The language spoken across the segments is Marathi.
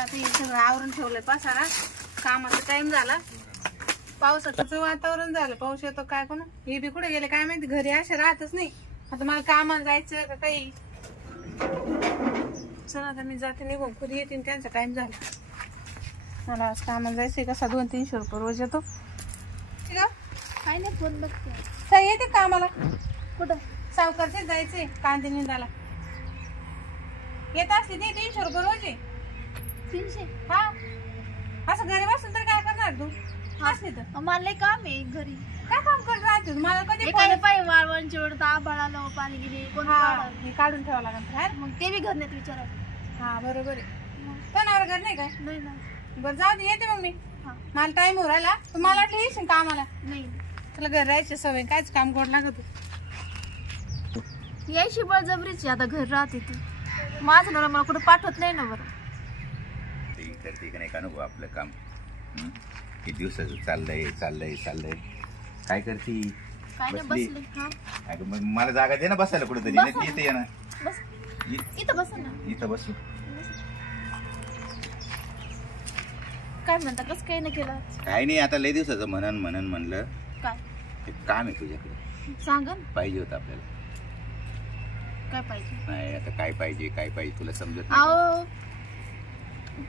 आता हे सगळं आवरून ठेवलंय पसारा. कामाचा टाइम झाला. पावसाचं वातावरण झालं. पाऊस येतो काय कोण हे बी कुठे गेले काय माहिती. घरी असे राहतच नाही. आता मला कामाला जायचं का काही. चला आता मी जाते निघून. कधी येतील त्यांचा टाइम झाला. मला आज कामाला जायचंय. कसा 200-300 रुपये रोज येतो. ठीक आहे काय नाही फोन बघते. काय येते कामाला. कुठं सावकारचे जायचंय कांदे निंदाला. येत असते ते 300 रुपये रोज आहे. 300? हा असं घरी बसून तर काय करणार तू. असले तर मला लय काम आहे घरी. काय काम करत राहते मला कधी काय पाहिजे वाळवण चिवड आभाळाला पाणी गेले कोण काढून ठेवावं लागेल. मग ते बी घर नाही विचारा. हा बरोबर आहे. तणावर घर नाही काय. नाही ना. बरं जाऊ दे येते मग मी. मला टाइम हो राहिला. मला वाटलं येशील कामाला. नाही तुला घर राहायची सवय. कायच काम गोड लागत. यायची बळजबरीची. आता घर राहते तू. माझं नवरा मला कुठं पाठवत नाही ना. बरं करते का नाही का नको आपलं काम. किती दिवसाचं चाललंय चाललंय चाललंय. काय करती. काय नाही बसले. अगं मग मला जागा दे ना बसायला कुठेतरी. नक्की येते ना. बस इथं बस ना. इथं बसू. काय म्हणता कसं काही नाही केलं. काय नाही आता लय दिवसाचं म्हणून म्हणलं. काय एक काम आहे तुझ्याकडे. सांगा पाहिजे होतं आपल्याला. काय पाहिजे. नाही आता काय पाहिजे तुला समजत अहो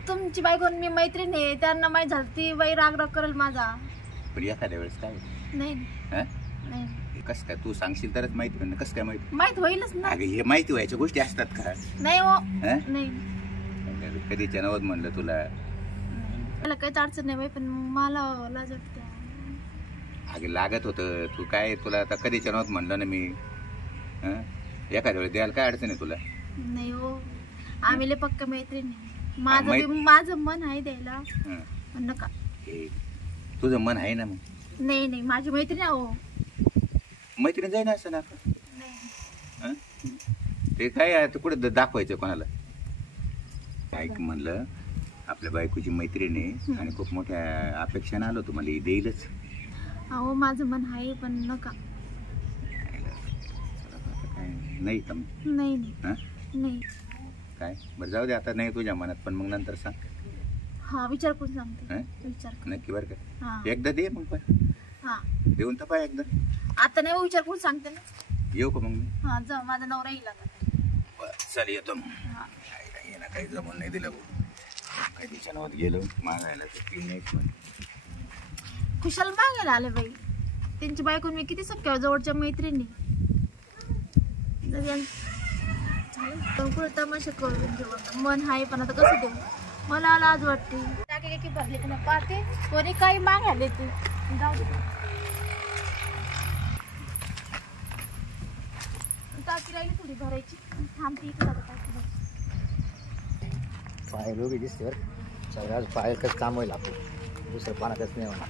तुमची बायको मी मैत्रीण आहे. त्यांना माहित झालं ती बाई राग करेल माझा. पण एखाद्या वेळेस काय नाही नाही कसं काय तू सांगशील तरच माहिती होईल. कसं काय माहित होईलच ना. अगं हे माहिती व्हायच्या गोष्टी असतात का. नाही हो नाही कधीच्या नवत म्हणलं तुला. मला काहीच अडचण नाही बाई पण मला लाज वाटते. अगं लागत होतं. तू काय तुला आता कधीच्या नवत म्हणलं ना मी. एखाद्या वेळेस द्यायला काय अडचण आहे तुला. नाही हो आम्ही लय पक्का मैत्रीण आहे. माझं मन आहे द्यायला पण नका. तुझं मन आहे ना मग. नाही माझी मैत्रीण आहे. मैत्रीण जाई ना असं ना. ते काय कुठे दाखवायचं कोणाला. काय म्हणलं आपल्या बायकोची मैत्रीण आहे आणि खूप मोठ्या अपेक्षाने आलो तुम्हाला देईलच. अहो माझं मन आहे पण नका. नाही का. नाही काय बरं जाऊ दे आता. नाही तुझ्या मनात पण मग नंतर सांग. हा विचार करून सांगते. विचार नक्की बरं का. एकदा दे मग पण देऊन तर पाय एकदा. आता नाही विचार करून सांगते ना. येऊ का मग मी. हा जा माझा नवरा येईल आता. चल येतो मग. काही जमून नाही दिलं. काही दिवसांवर गेलो मागायला तर तीन एक खुशाल मागायला आले बाई. त्यांची बायको मी किती सख्या जवळच्या मैत्रिणी. तमाशा करून घेऊ मन आहे पण आता कसं देऊ. मला लाज वाटते. टाके की भरले की पाहते कोणी काही मागायला ते जाऊ दे. टाकी राहिली थोडी भरायची. थांबते इकडे टाकी. पाय लोक दिसते सगळ्याच पायकच काम होईल आपलं. दुसरं पाण्यातच नाही होणार.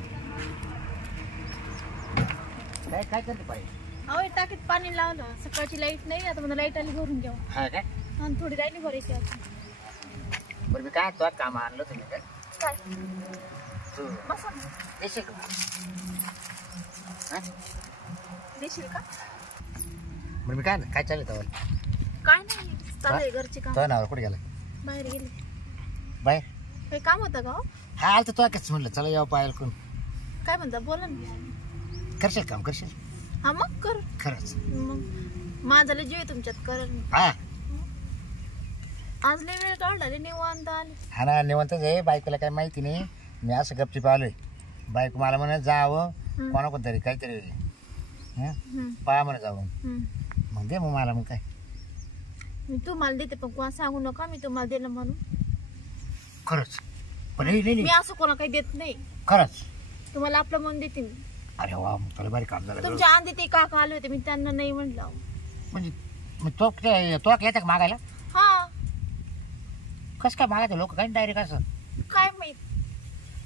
काय करते पाय. अहो टाकीत पाणी लावलं. सकाळची लाईट नाही आता मला लाईट आली भरून घ्यावं. हा काय आणि थोडी राहिली भरायची. बरं मी काय तुला काम आणलं तुम्ही काय. काय तू बसा ना. देशील का. देशील का. बरं मी काय चाललं तर काय नाही चालू घरचे काम. तो नावर कुठे गेला. बाहेर गेले. बाहेर काही काम होतं का. हा आलं तर तो कच म्हणलं चला यावं पाहायला कोण. काय म्हणता बोला ना. करशील काम करशील. हा मग कर. खरंच मग माझा लय जीव आहे तुमच्यात. कर हा आज लय वेळ काढला. निवांत आले. हा ना निवांतच आहे. बायकोला काही माहिती नाही. मी असं गपचीप आलोय. बायको मला म्हणत जावं कोणाकोण तरी काहीतरी पहा म्हणत जावं. मग दे मग मला. मग काय मी तुम्हाला देते पण कोणा सांगू नका मी तुम्हाला दिलं म्हणून. खरंच पण मी असं कोणा काही देत नाही. खरंच तुम्हाला आपलं मन देते मी. अरे वा तुला भारी काम झालं. तुमच्या आंधी ते काका आले होते मी त्यांना नाही म्हणलं. म्हणजे तो येतात का मागायला. हा कसं काय मागायचं लोक काय डायरेक्ट असं काय माहित.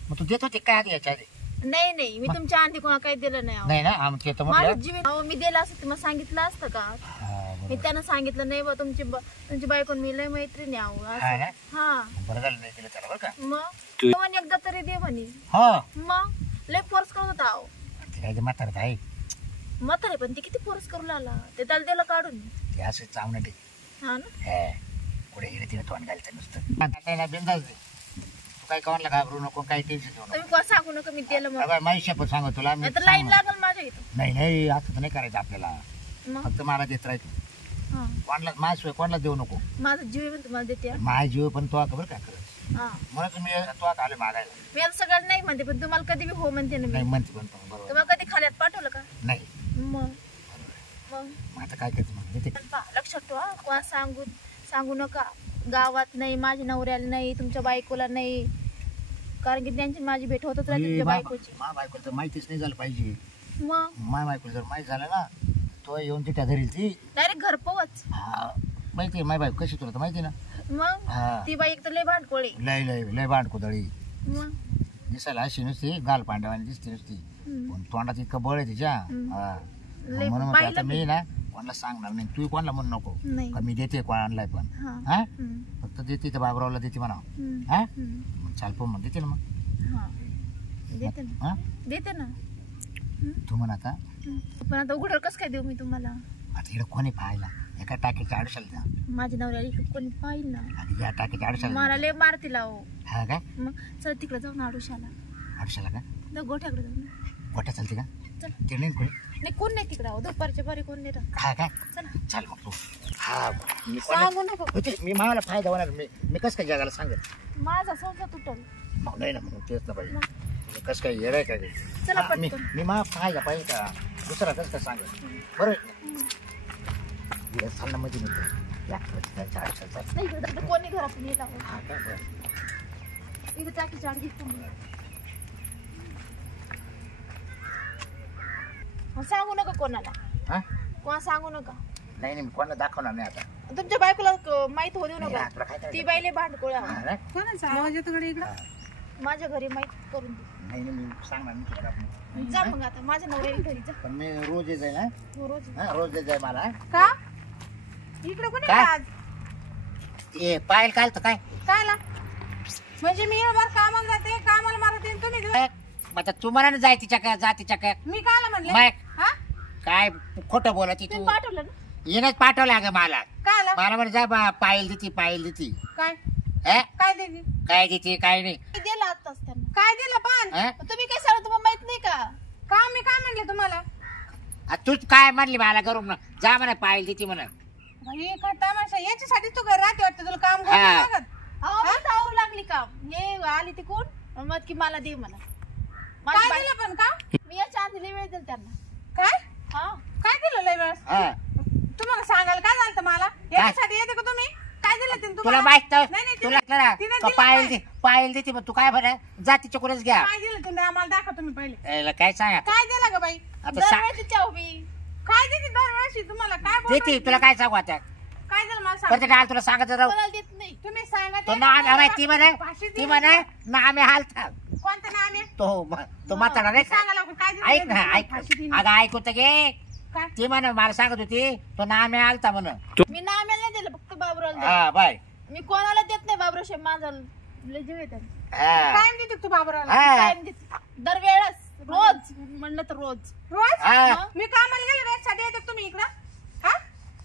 मग तू देत होते काय आधी याच्या आधी. नाही मी तुमच्या आंधी कोणा काही दिलं नाही. नाही ना आमचे तर माझं म्हटलं. जीव मी दिलं असं तुम्हाला सांगितलं असतं का. मी त्यांना सांगितलं नाही बा तुमची बायकोन मी लय मैत्रिणी आहो. हा बरं झालं नाही दिलं त्याला बरं का. मग एकदा तरी दे म्हणे. हो मग लय फोर्स करत होता. अहो काय म्हातारत आहे. म्हातारे पण ते किती फोर्स करू लागला. ते त्याला दिलं काढून. ते असं चावणं ते हा ना. हे कुठे गेले तिने तोंड घालतं नुसतं. बिंदास काही कोणाला घाबरू नको काही टेन्शन घेऊ नको तुम्ही कोण सांगू नका मी दिलं मग अबे, माझी शपथ सांगू तुला मी नाहीतर लाईन सांगू. लागल माझ्या इथं नाही नाही असं तर नाही करायचं आपल्याला मग फक्त मला देत राहायचं हा कोणाला माझ्याशिवाय कोणाला देऊ नको माझा जीव आहे पण तुम्हाला देते हा. माझा जीव पण तो खबर काय करत हा म्हणून तुम्ही तो आले मागायला मी आता सगळं नाही म्हणते पण तुम्हाला कधी बी हो म्हणते ना नाही मी म्हणते पण बरोबर तुम्हाला कधी खाल्यात पाठवलं का नाही मग मग मग आता काय करायचं मग देते पण पहा, लक्षात ठेवा कोणा सांगू नका गावात नाही माझ्या नवऱ्याला नाही तुमच्या बायकोला नाही कारण की त्यांची माझी भेट होतच राहते तुमच्या बायकोची मा बायकोला तर माहितीच नाही झालं पाहिजे मग मा बायकोला जर माहिती झालं ना तो येऊन तिथे धरील ती डायरेक्ट घर पोवच हा माहिती आहे माय बायको कशी तुला तर माहिती आहे ना मग हा ती बाई एक तर लय भांडकोळी लय लय लय बांडकोदळी मग दिसायला अशी नुसती गाल पांडवानी दिसते नुसती हम्म. पण तोंडात इतकं बळ आहे तिच्या हम्म. हा. लय म्हणून म्हटलं आता पाहिलं मी ना कोणाला सांगणार नाही तू कोणाला म्हणू नको नाही का मी देते कोणाला पण हा हा हम्म. फक्त देते तर बाबरावला देते म्हणा हम्म. हा हम्म. मग चाल पण मग देते ना मग हा देते ना हा देते ना तू म्हण आता पण आता उघडं कसं काय देऊ मी तुम्हाला आता इकडे कोणी पाहायला एका टाकीच्या आडशाला द्या माझ्या नवऱ्याला इकडे कोणी पाहिल ना आणि या टाकीच्या आडशाला मला लय मारतील अहो हा काय मग चल तिकडे जाऊ ना आडोशाला आडशाला का जाऊ गोठ्याकडे जाऊ ना गोट्या चालते का चल ते नाही कोणी नाही कोण नाही तिकडे अहो दुपारच्या बारी कोण नाही राहत. हा काय चला चाल मग तू हा मी कोणा सांगू नका होते मी मला फायदा होणार मी कसं काय जगाला सांगत माझा संसार तुटल मग नाही ना मग तेच ना पाहिजे मी कसं काय येणार काय ते? चला हा, मी पटकन. मी मा फायदा पाहिजे का दुसरा कसं काय सांगत बरं मध्ये मी त्यांच्या आयुष्यात चाल. नाही इकडे कोणी घरातून येत आहो हा काय बरं. इकडे टाकी चाड घेतो सांगू नका कोणाला हा कोणा सांगू नका नाही नाही मी कोणाला दाखवणार नाही आता तुमच्या बायकोला माहित होऊ देऊ नाही, नका तुला काय करायचं? ती बाईले भांडकोळ्या हा, नाही कोणाचा आवाज येतो कडे इकडं माझ्या घरी माहित करून दे नाही, मी सांगणार नाही तुला आपण. जा मग आता माझ्या नवऱ्याला घरी जा पण मी रोज येत जाईल हा? हो, रोज हा रोज येत जाईल मला का इकडे कोणी काय? आज ए पायल काल तर काय काय आला म्हणजे मी एवढं कामाला जाते कामाला मारत येईन तुम्ही दिवस- मग आता तू म्हणा ना जाय तिच्या काय जा तिच्या काय मी काय म्हणले मग हा काय खोटं बोलायची तू तुम्ही पाठवलं ना येणंच पाठवलं अगं मला काय आला मला म्हणे जा पायल देती काय हे? काय दिली काय देते काय नाही मी दिलं आताच त्यांना काय दिलं पण हे? तुम्ही काय सांगा तुम्हाला माहित नाही का का मी काय म्हणले तुम्हाला आ, तूच काय म्हणली मला करून जा म्हणा पायल देते म्हणा बाई काय तमाशा याच्यासाठी तू घर राहते वाटतं तुला काम हा. करावं लागत अहो मी आवरू लागली का हे आली ती कोण मग की मला दे मला माझी काय बाई- दिलं पण का मी या चांदीला वेळ दिल त्यांना काय हा काय दिलं लय वेळेस हा. तुम्हाला सांगायला काय झालं मला याच्यासाठी येते का तुम्ही काय दिलं तिने तुला तुम्हाला माहित नाही, नाही, तुला तिने- करा तिने तो दिलं पायल काय? पायल देते मग तू काय बरं जा तिच्याकडूनच घ्या काय दिलं तिने आम्हाला दाखवा तुम्ही पहिले याला काय सांगा काय दिलं का बाई आता सा- दरवेळेस तिच्या उभी काय देते दरवर्षी तुम्हाला काय देते बोलायचं? तुला काय सांगू आता काय दिलं मला परत सांगा डाल तुला सांगत राहू कोणाला देत नाही तुम्ही सांगा तो ते ना ना मला ती म्हणे फाशी ती दिली म्हणे ना. ना आम्ही हालता कोणतं नाव आहे तो म्हातारा नाही का? सांगा लवकर काय दिलं ऐक ना तुम्हाला ऐक फाशी दिली. अगं ऐकू तर घे काय ती म्हणे मला सांगत होती तो ना आम्ही आलता म्हण मी नाम्याला नाही दिलं फक्त बाबराला दिलं. हा बाय मी कोणाला देत नाही बाबराशे माझा लय जीव येतात हा काय देते तू बाबराला हा. कायम देते. दरवेळेस रोज म्हणलं तर रोज रोज हा. मी कामाला गेले वेळेसाठी येते का तुम्ही इकडं हा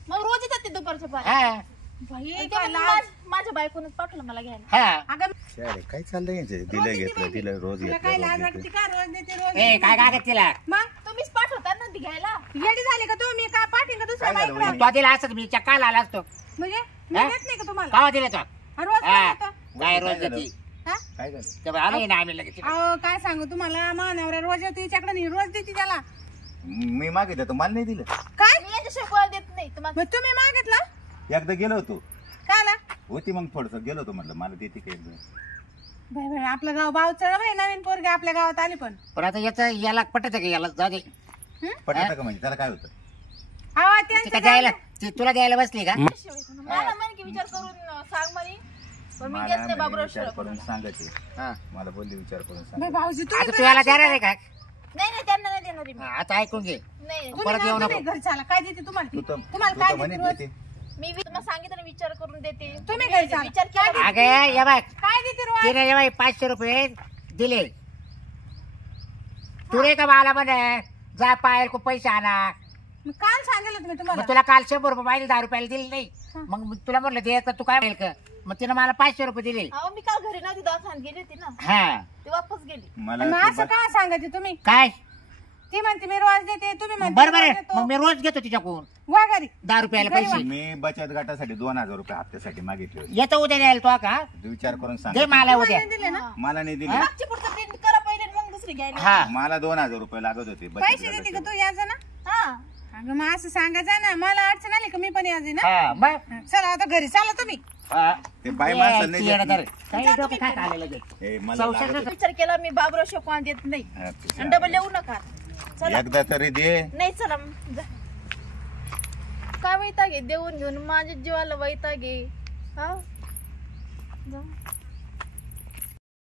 मग रोज येतात ते दुपारच्या पारी हा बाई आणि ते काय म्हणून लाज. माझ्या बायकोनच पाठवलं मला घ्यायला हा अगं अरे काय चाललंय यांचं? रोज दिलं देते घेतलं बाई. दिलं रोज तुला घेतलं काय रोज लाज घेतलं वाटते का रोज देते रोज ए देते. काय काय तिला मग तुम्हीच पाठवता ना ती घ्यायला येडी झाली का तुम्ही काय पाठी का दुसऱ्या काय झालं बाईकडं? तो दिला असत मी चक्काला आला असतो म्हणजे मी हा? देत नाही का तुम्हाला कावा दिला तो हा, रोज हा काय देतं? काय रोज काय झालं? देते हा? काय झालं तेव्हा आलो ना आम्ही लगेच अहो काय सांगू तुम्हाला मानवरा रोज येतो हिच्याकडे नाही रोज देते त्याला मी मागितलं तर मला नाही दिलं काय मी याच्याशिवाय कोणाला देत नाही तुम्हाला मग तुम्ही मागितलं एकदा गेलो होतो काय आला होती मग थोडस गेलो होतो म्हटलं मला देते काय एकदा बाई बाई आपलं गाव बाव चढ बाई नवीन पोरगे आपल्या गावात आली पण पण आता याला पटत का याला जाऊ दे पटलं का म्हणजे त्याला काय होतं अहो ती त्यांचं का द्यायला ती तुला द्यायला बसली का मला म्हणे की विचार करून सांग म्हणे पण मी मला देत नाही म्हणे बाबराव विचार करून सांगायचे हा. मला बोलली विचार करून बाई सांग भाऊजी आता तुम्ही तू याला देणार आहे का नाही नाही त्यांना नाही देणार आहे मी. आता ऐकून घे नाही परत येऊ नको घरच्याला काय देते तुम्हाला तू ती? तर तुम्हाला तू काय तर देते म्हणत रोज? होती मी तुम्हाला सांगितलं ना विचार करून देते तुम्ही घ्यायचा. विचार केला अगे ये बघ काय देते रोज तिने ये बघ 500 रुपये दिले तुरे का मला म्हणे जा पायल को पैसे आणा मी काल सांगितलं तुम्ही तुम्हाला मग तुला काल 100 रुपये पाहिजे 10 रुपयाला दिले नाही मग मी तुला म्हणलं दे तर तू काय म्हणेल का मग तिने मला 500 रुपये दिले. अहो मी काल घरी नव्हती, दवाखान्यात गेली होती ना, हा ते वापस गेली. मला मग ते असं का सांगायचे तुम्ही? काय ती म्हणते मी रोज देते, तुम्ही म्हणते बरोबर रोज आहे. देतो. मग मी रोज घेतो तिच्याकडून वा घरी 10 रुपयाला पैसे. मी बचत गटासाठी 2000 रुपये हप्त्यासाठी मागितले होते. येतो उद्या न्यायला तो का विचार करून दे सांग. मला उद्या. नाही दिले ना? मला नाही दिले. मागची पुढचं प्रिंट करा पहिले मग दुसरी घ्यायला. हा मला 2000 रुपये लागत होते बचत पैसे देते का गटासाठी. तू यायचं ना? हा अगं मग असं सांगायचं ना, मला अडचण आली का मी पण यायचे ना. हा मग चला आता घरी चला तुम्ही. हा. ते बाई माणसं नाही येडं देत. तर. काही डोकं काय खाल्लेलं ते. हे मला संसार लागत विचार केला मी बाबराव शेकवान देत नाही होते. आणि डबल येऊ नका. चला एकदा तरी दे. नाही चला जा. काय वैताग आहे देऊन घेऊन, माझ्या जीवाला वैताग आहे. हा जा.